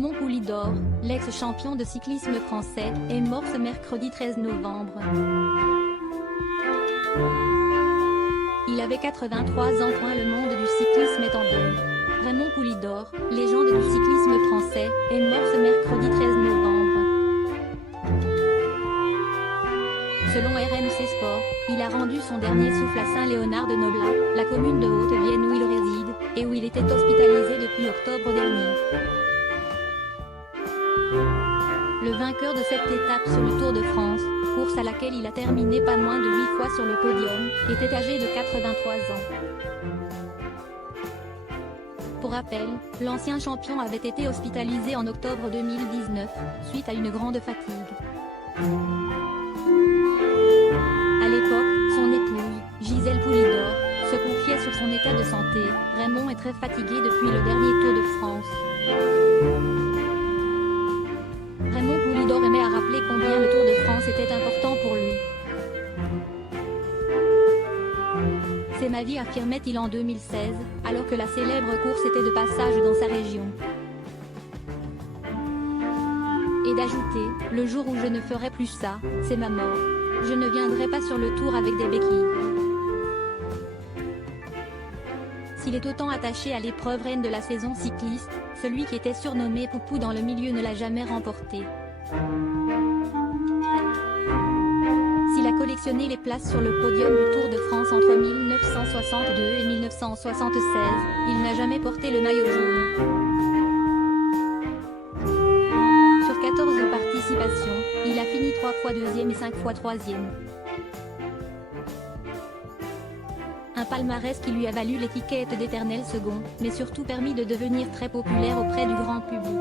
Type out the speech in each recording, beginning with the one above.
Raymond Poulidor, l'ex-champion de cyclisme français, est mort ce mercredi 13 novembre. Il avait 83 ans. Le monde du cyclisme est en deuil. Raymond Poulidor, légende du cyclisme français, est mort ce mercredi 13 novembre. Selon RMC Sport, il a rendu son dernier souffle à Saint-Léonard-de-Noblat, la commune de Haute-Vienne où il réside, et où il était hospitalisé depuis octobre dernier. Le vainqueur de cette étape sur le Tour de France, course à laquelle il a terminé pas moins de 8 fois sur le podium, était âgé de 83 ans. Pour rappel, l'ancien champion avait été hospitalisé en octobre 2019, suite à une grande fatigue. À l'époque, son épouse, Gisèle Poulidor, se confiait sur son état de santé. Raymond est très fatigué depuis le dernier Tour de France. Raymond Poulidor aimait à rappeler combien le Tour de France était important pour lui. C'est ma vie, affirmait-il en 2016, alors que la célèbre course était de passage dans sa région. Et d'ajouter, le jour où je ne ferai plus ça, c'est ma mort. Je ne viendrai pas sur le Tour avec des béquilles. S'il est autant attaché à l'épreuve reine de la saison cycliste, celui qui était surnommé Poupou dans le milieu ne l'a jamais remporté. S'il a collectionné les places sur le podium du Tour de France entre 1962 et 1976, il n'a jamais porté le maillot jaune. Sur 14 participations, il a fini 3 fois deuxième et 5 fois troisième. Un palmarès qui lui a valu l'étiquette d'éternel second, mais surtout permis de devenir très populaire auprès du grand public.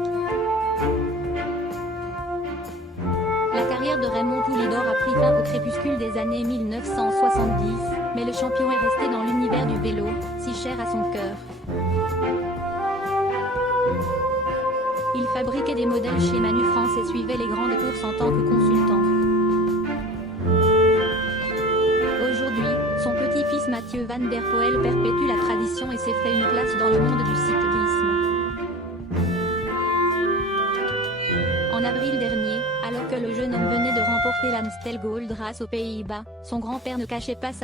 La carrière de Raymond Poulidor a pris fin au crépuscule des années 1970, mais le champion est resté dans l'univers du vélo, si cher à son cœur. Il fabriquait des modèles chez Manu France et suivait les grandes courses en tant que consultant. Aujourd'hui, son petit-fils Mathieu Van Der Poel perpétue la tradition et s'est fait une place dans le monde du cyclisme. En avril dernier, alors que le jeune homme venait de remporter l'Amstel Gold Race aux Pays-Bas, son grand-père ne cachait pas sa